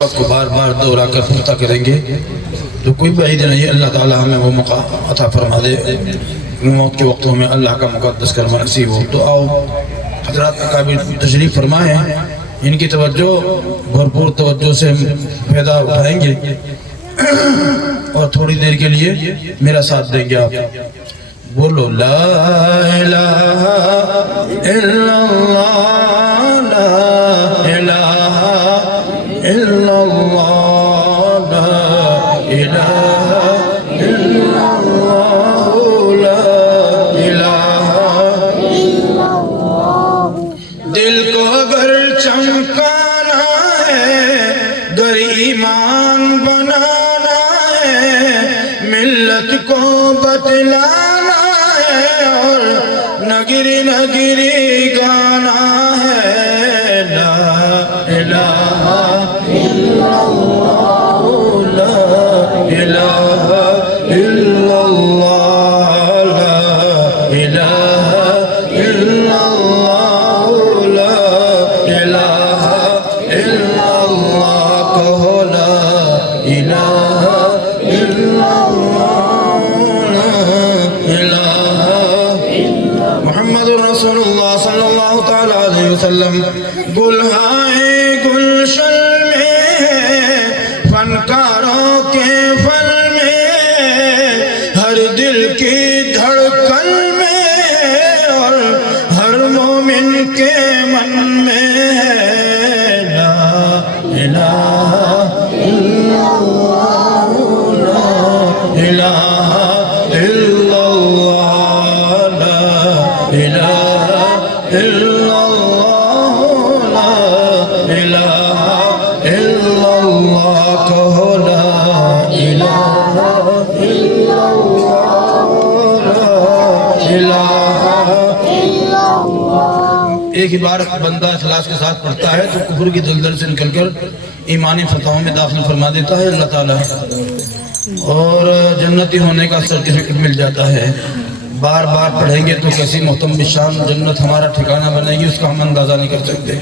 کو بار بار دوہرا کر پختہ کریں گے تو کوئی بعید نہیں، اللہ تعالی ہمیں وہ موقع عطا فرما دے، موت کے وقتوں میں اللہ کا مقدس کلمہ نصیب ہو۔ تو آؤ حضرات اکابر تشریف فرمائیں، ان کی توجہ بھرپور توجہ سے پیدا اٹھائیں گے اور تھوڑی دیر کے لیے میرا ساتھ دیں گے۔ آپ بولو لا الہ الا اللہ، لا الہ الا اللہ، لا الہ الا اللہ، لا الہ الا اللہ۔ دل کو اگر چمکانا ہے، گر ایمان بنانا ہے، ملت کو بتلانا ہے اور نگری نگری گانا ہے، لا الہ الا اللہ، لا الہ الا اللہ، لا الہ الا اللہ، لا الہ الا اللہ، کہو لا الہ الا اللہ، لا الہ محمد رسول اللہ صلی اللہ تعالی علیہ وسلم۔ گلہائے گلشن میں فنکاروں کے فن میں، ہر دل کی دھڑکن میں اور ہر مومن کے من میں ہے، لا الہ الا اللہ، لا الہ الا اللہ، لا الہ الا اللہ، لا الہ الا اللہ، کہو لا الہ الا اللہ، لا الہ الا اللہ۔ ایک ہی بار بندہ اخلاص کے ساتھ پڑھتا ہے تو کفر کی دلدل سے نکل کر ایمانی فتحوں میں داخل فرما دیتا ہے اللہ تعالیٰ، اور جنتی ہونے کا سرٹیفکیٹ مل جاتا ہے۔ بار بار پڑھیں گے تو کیسی محتم بشان جنت ہمارا ٹھکانہ بنے گی، اس کا ہم اندازہ نہیں کر سکتے،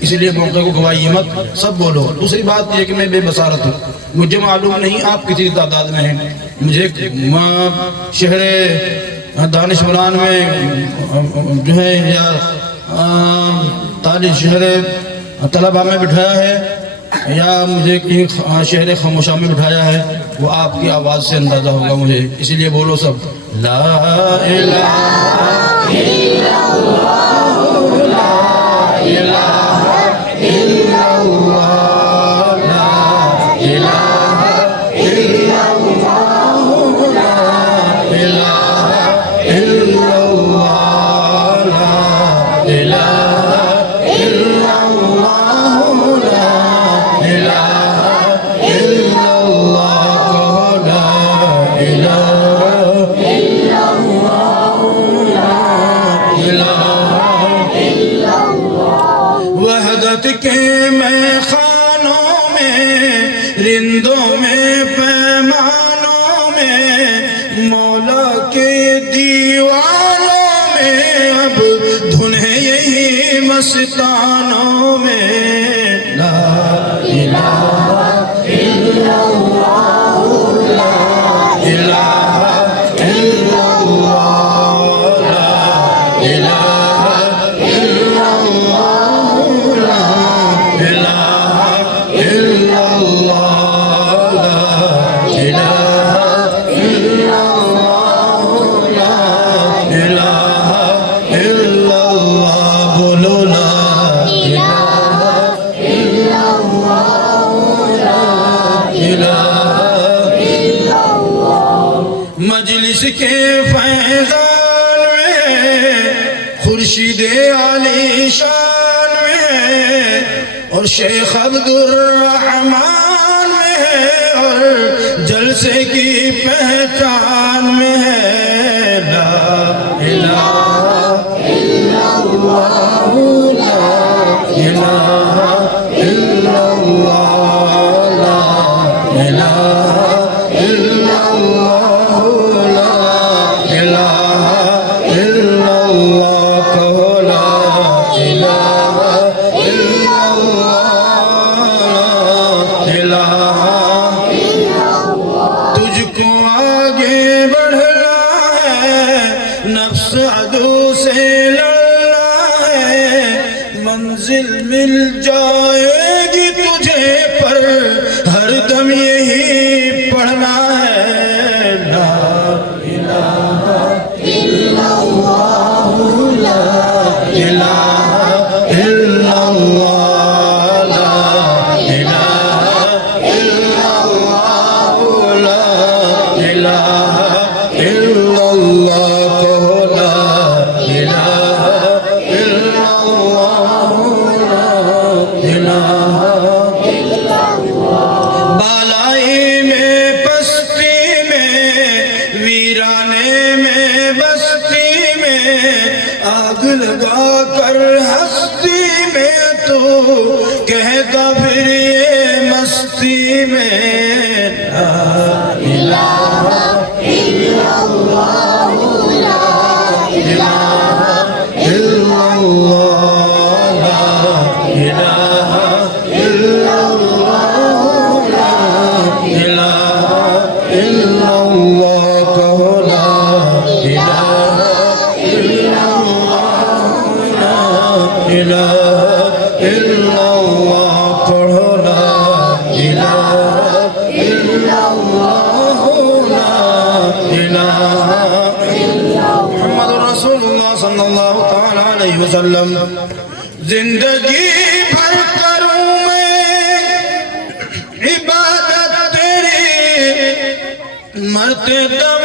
اسی لیے موقع کو گوائیے مت، سب بولو۔ دوسری بات یہ کہ میں بے بصارت ہوں، مجھے معلوم نہیں آپ کتنی تعداد میں ہیں۔ مجھے شہر دانشوران میں جو ہے یا طالب شہر طلبہ میں بٹھایا ہے یا مجھے شہر خاموشہ میں بٹھایا ہے، وہ آپ کی آواز سے اندازہ ہوگا مجھے، اسی لیے بولو سب لا الہ الا اللہ، لا الہ الا اللہ، لا الہ الا اللہ، لا الہ الا اللہ، لا الہ الا اللہ، لا الہ الا اللہ، کہو لا الہ الا اللہ، لا الہ الا اللہ۔ وحدت کے میخانوں میں، رندوں میں، پیمانوں میں، مولا کے دیوانوں میں، اب دھنیں یہی مستانوں میں، لا الہ الا اللہ، لا الہ الا اللہ، لا الہ الا اللہ، لا الہ الا اللہ، لا الہ الا اللہ، لا الہ الا اللہ، بولو لا الہ الا اللہ، لا الہ الا اللہ۔ مجلس کے فیضان میں، خورشید عالی شان میں، اور شیخ عبدالرحمن میں، اور جلسے کی پہچان میں ہے، لا الہ الا اللہ، لا الہ الا اللہ، لا الہ الا اللہ، لا الہ الا اللہ، کہو لا الہ الا اللہ، الہ، تجھ کو آگے بڑھنا ہے، نفس عدو سے لڑنا ہے، منزل مل جائے گی تجھے پر ہر دم یہی پڑھنا ہے، لا الہ الا اللہ، لا الہ الا اللہ، لا الہ الا اللہ، لا الہ الا اللہ، کہو لا الہ الا اللہ، لا الہ، بالائی میں پستی میں، ویرانے میں بستی میں، آگ لگا کر ہستی میں تو کہتا پھر یہ مستی میں، لا الہ الا اللہ، لا الہ الا اللہ، لا الہ الا اللہ، لا الہ الا اللہ، کہو لا الہ الا اللہ، لا الہ الا اللہ، پڑھو لا الہ الا اللہ، لا الہ محمد رسول اللہ صلی اللہ تعالی علیہ وسلم، زندگی بھر کروں میں عبادت تیری، مرتے دم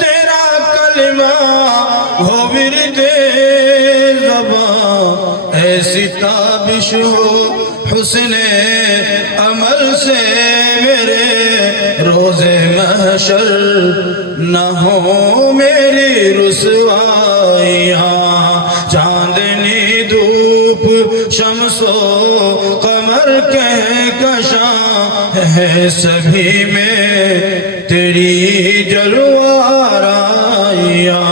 تیرا کلمہ ہو ورد زباں، ایسی تابش ہو حسن عمل سے میرے روز محشر، نہ ہو میری رسوائیاں، چاندنی دھوپ شمس و قمر کہکشاں ہے، سبھی میں تیری جلوہ آرائیاں،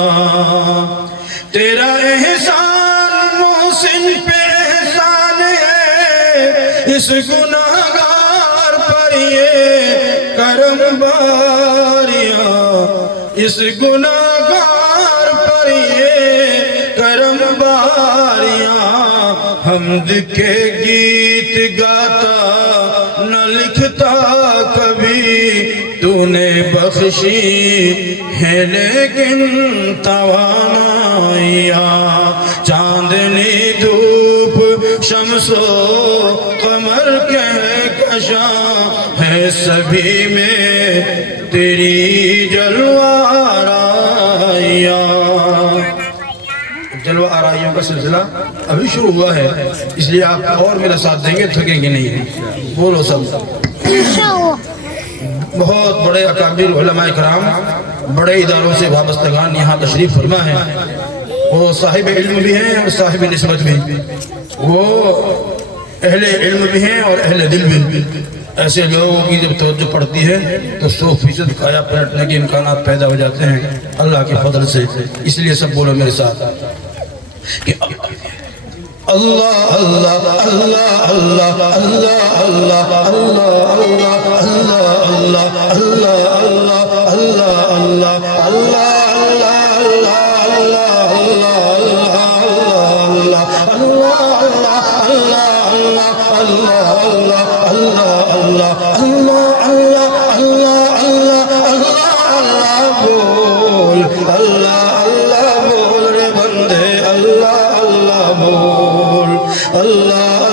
تیرا احسان محسن پہ احسان ہے، اس گناہگار پر یہ کرم باریاں، اس گناہگار پر یہ کرم باریاں، حمد کے گیت گاتا نہ لکھتا کبھی، تو نے بخشی ہے لیکن توانائیاں، چاندنی دھوپ شمس و قمر کہکشاں ہے، سبھی میں تیری جلوہ آرائیاں۔ جلوہ آرائیوں کا سلسلہ ابھی شروع ہوا ہے، اس لیے آپ اور میرا ساتھ دیں گے، تھکیں گے نہیں، بولو سب۔ بہت بڑے اکابر علماء کرام، بڑے اداروں سے وابستگان یہاں تشریف فرما ہے، وہ صاحب علم بھی ہیں اور صاحب نسبت بھی، وہ اہل علم بھی ہیں اور اہل دل بھی۔ ایسے لوگوں کی جب توجہ پڑتی ہے تو 100% کھایا پلٹنے کے امکانات پیدا ہو جاتے ہیں اللہ کے فضل سے، اس لیے سب بولو میرے ساتھ کہ اللہ اللہ اللہ اللہ اللہ اللہ اللہ اللہ اللہ اللہ اللہ اللہ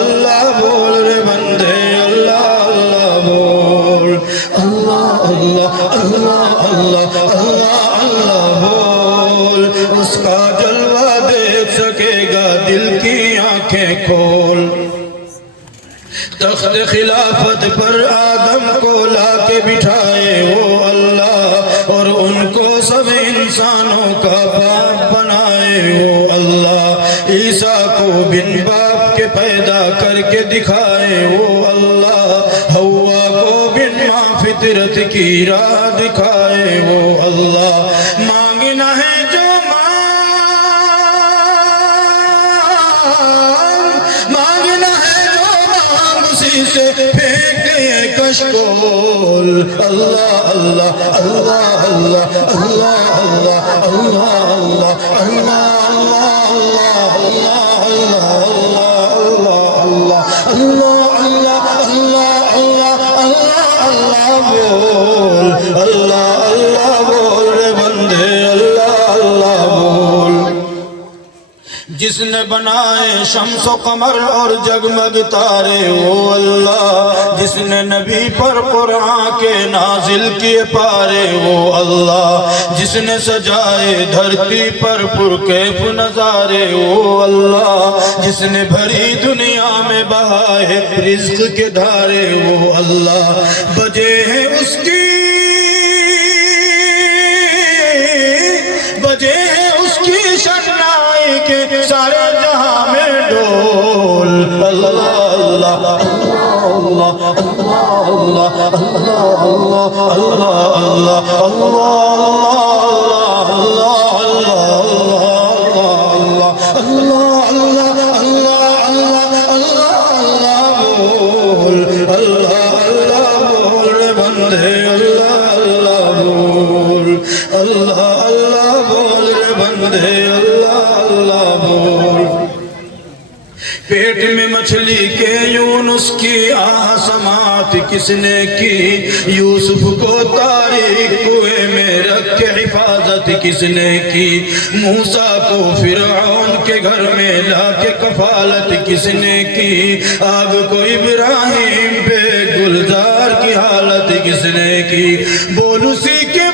اللہ بول رے بندے، اللہ اللہ بول، اللہ اللہ اللہ اللہ اللہ اللہ بول، اس کا جلوہ دیکھ سکے گا دل کی آنکھیں کھول۔ تخت خلافت پر آدم کو لا کے بٹھائے وہ اللہ، اور ان کو سب انسانوں کا باپ بنائے وہ اللہ، عیسیٰ کو بن باپ کے پیدا کر کے دکھائے وہ اللہ، حوا کو بن ماں فطرت کی راہ دکھائے وہ اللہ، مانگنا ہے جو مانگنا ہے جو مانگ اسی سے پھینک دیے دلکش بول اللہ اللہ اللہ اللہ اللہ اللہ اللہ اللہ اللہ اللہ اللہ بول رے بندے اللہ اللہ بول جس نے بنائے شمس و قمر اور جگمگ تارے وہ اللہ جس نے نبی پر قرآن کے نازل کیے پارے وہ اللہ جس نے سجائے دھرتی پر پرکیف نظارے وہ اللہ جس نے بھری دنیا میں بہائے رزق کے دھارے وہ اللہ بجے ہیں اس کی بجے ہیں اس کی شنائی کے سارے جہاں میں ڈول اللہ اللہ اللہ اللہ اللہ اللہ پیٹ میں مچھلی کے یونس کی آہ سماعت کس نے کی یوسف کو تاریک کنویں میں رکھ کے حفاظت کس نے کی موسیٰ کو فرعون کے گھر میں لا کے کفالت کس نے کی آگ کو ابراہیم پہ گلزار کی حالت کس نے کی بول اسی کے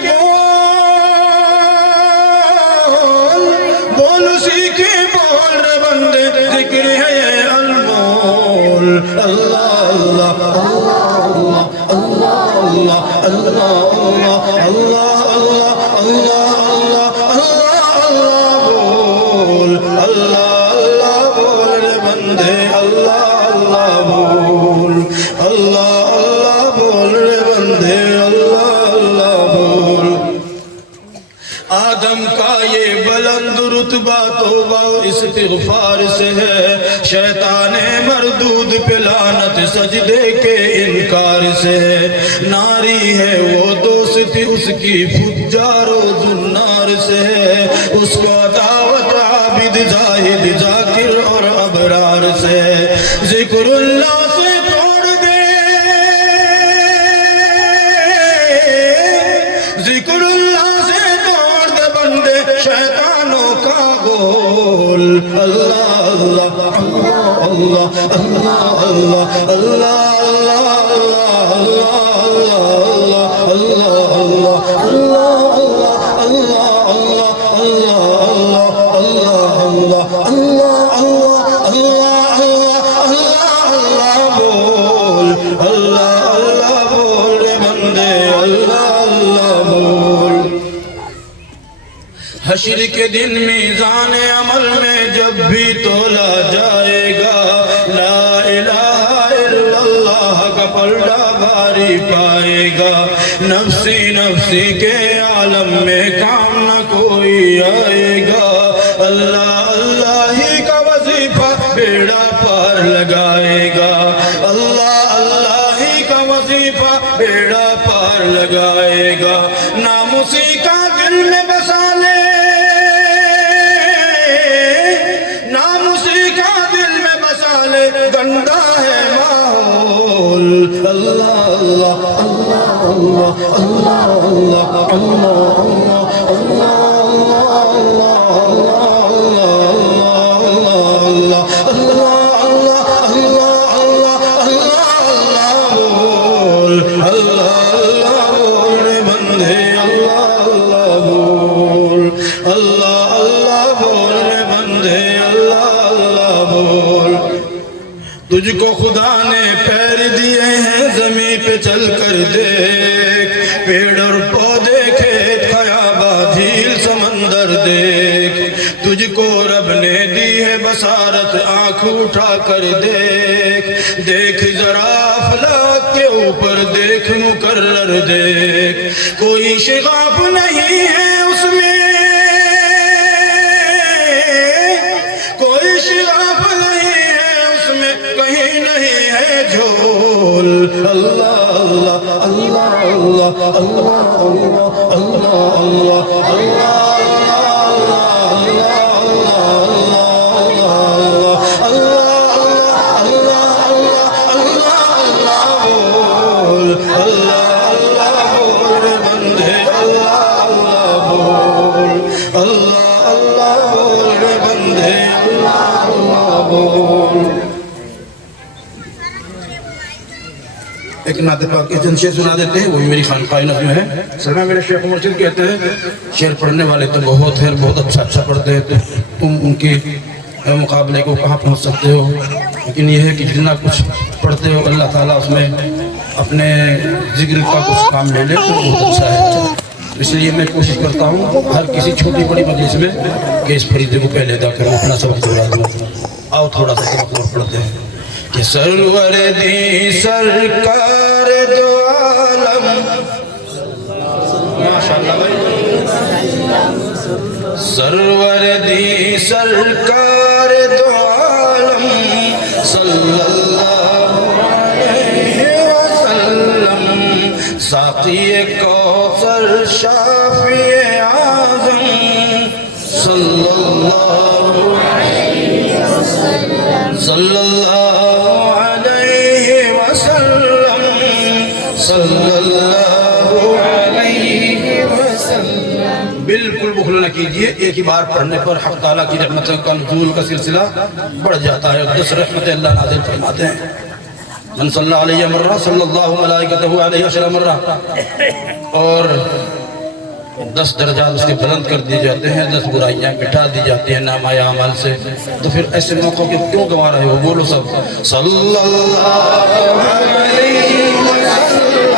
بول اسی کے بول رے بندے ذکر ہے اللہ اللہ اللہ اللہ اللہ اللہ اللہ اللہ اللہ بول اللہ اللہ بول رے بندے اللہ اللہ بول اللہ اللہ بول رے بندے اللہ اللہ بول آدم کا یہ بلند رتبہ توبہ و استغفار سے ہے شیطان مردود پہ لعنت سجدے کے انکار سے ہے ناری ہے وہ دوستی اس کی فجار و ذنار سے ہے اس کو دعوت عابد زاہد ذاکر اور ابرار سے ہے ذکر اللہ سے توڑ دے ذکر اللہ سے شیطانوں کا گول اللہ اللہ اللہ اللہ اللہ اللہ حشر کے دن میزان عمل میں جب بھی تولا جائے گا لا الہ الا اللہ کا پلڑا بھاری پائے گا نفسی نفسی کے عالم میں کام نہ کوئی آئے گا اللہ اللہ ہی کا وظیفہ بیڑا پار لگائے گا اللہ اللہ ہی کا وظیفہ بیڑا پار لگائے گا نام اسی کا دل میں بسا لے گندا ہے ماحول اللہ اللہ اللہ اللہ اللہ تجھ کو خدا نے پیر دیے ہیں زمین پہ چل کر دیکھ پیڑ اور پودے کھیت خیابہ جھیل سمندر دیکھ تجھ کو رب نے دی ہے بصارت آنکھ اٹھا کر دیکھ دیکھ ذرا افلاک کے اوپر دیکھ مقرر دیکھ کوئی شغاف نہیں ہے اس میں کوئی شغاف نہیں ہے اس میں کہیں نہیں ہے جھول اللہ ایک نعت پاک کے چند شعر سنا دیتے ہیں، وہ بھی میری خانقاہ نظم ہے۔ سلام میرے شیخ مرشد کہتے ہیں شعر پڑھنے والے تو بہت ہیں، بہت اچھا پڑھتے ہیں، تو تم ان کے مقابلے کو کہاں پہنچ سکتے ہو، لیکن یہ ہے کہ جتنا کچھ پڑھتے ہو اللہ تعالیٰ اس میں اپنے ذکر کا کچھ کام لے لے تو بہت اچھا ہے۔ اس لیے میں کوشش کرتا ہوں ہر کسی چھوٹی بڑی مجلس میں کہ اس فریضے کو پہلے ادا کروں، اپنا سبق دہرا دوں۔ آؤ تھوڑا سا سبق اور پڑھتے ہیں کہ سرور دی سرکار دو عالم، ماشاءاللہ بھائی، سرور دی سرکار دو عالم صلی اللہ علیہ وسلم، ساقی کوثر شافی اعظم صلی اللہ علیہ وسلم، صلی اللہ علیہ وسلم، صلی اللہ علیہ وسلم۔ بالکل بخل نہ کیجئے، ایک ہی بار پڑھنے پر حق تعالیٰ کی رحمتوں کا نزول کا سلسلہ بڑھ جاتا ہے، 10 رحمتیں اللہ نازل فرماتے ہیں۔ من صلی علیہ مرہ صلی اللہ ملائکتہ علیہ وسلم مرہ، اور 10 درجات اس کے بلند کر دیے جاتے ہیں، 10 برائیاں مٹا دی جاتی ہیں نامہ اعمال سے۔ تو پھر ایسے موقعوں کے کیوں گوا رہے ہو؟ بولو سب صلی اللہ علیہ وسلم،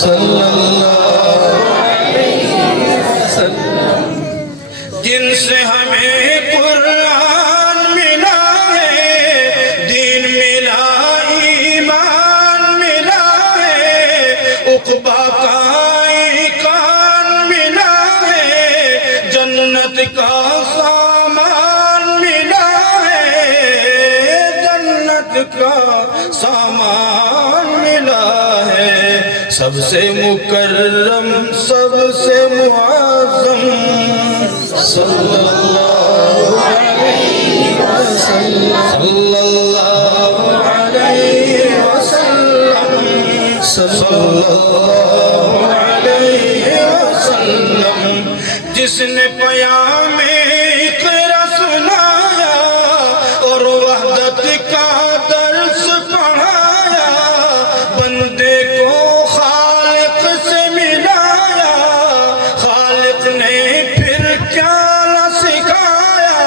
صلی اللہ علیہ وسلم۔ جن سے ہمیں قرآن ملا ہے، دین ملا، ایمان ملا ہے، عقبہ کا ایقان ملا ہے، جنت کا سامان ملا ہے، جنت کا سامان ملا ہے، سب سے مکرم سب سے معظم صلی اللہ علیہ وسلم، صلی اللہ علیہ وسلم، صلی اللہ علیہ وسلم۔ جس نے پیام اقرا سنایا اور وحدت کا درس پڑھایا، بندے کو خالق سے ملایا، خالق نے پھر کیا نہ سکھایا،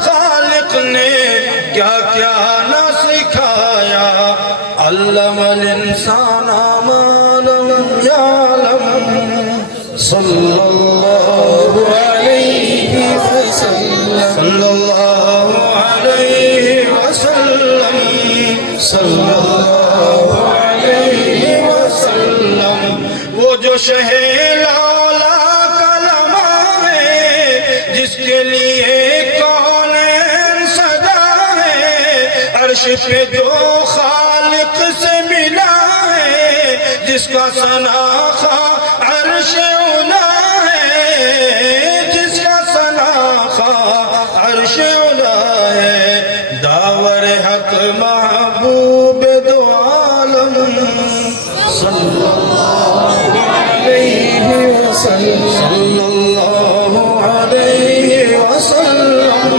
خالق نے کیا کیا نہ سکھایا، علم الانسان ما لم یعلم صلی اللہ علیہ وسلم، صلی اللہ علیہ وسلم، صلی اللہ علیہ وسلم۔ وہ جو شہ لالا کا لمحہ ہے، جس کے لیے کونین سجا ہے، عرش پہ جو خالق سے ملا ہے، جس کا ثناء عرش اولا ہے، جس کا ثناء عرش اولا ہے، داور حق محبوب دو عالم صلی اللہ علیہ وسلم، صلی اللہ علیہ وسلم،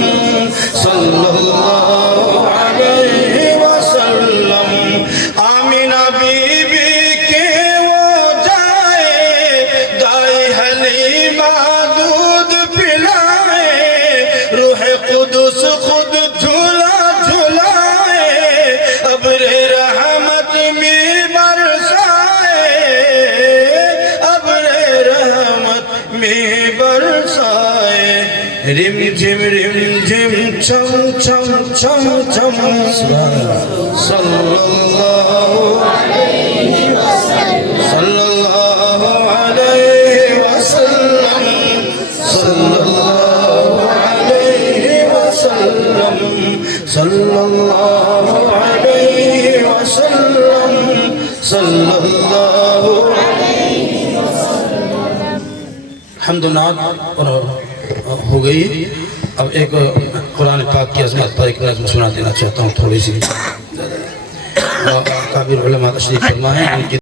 صلی اللہ علیہ وسلم۔ آمینہ بی بی کے وہ جائے، دائیں حلیمہ دودھ پلائے، روح قدس خود جھولا جھلائے، ابر رحمت میں برسائے، ابر رحمت میں برسائے، رم جھم چھم چھم چھم چھم صلی اللہ علیہ وسلم، صلی اللہ علیہ وسلم، صلی اللہ علیہ وسلم، صلی اللہ علیہ وسلم۔ صلی اللہ حمد و نعت اور ہو گئی. اب ایک قرآن پاک کی عظمت پر ایک نظم سنا دینا چاہتا ہوں تھوڑی سی. کابر علماء تشریف فرما ہے ان کی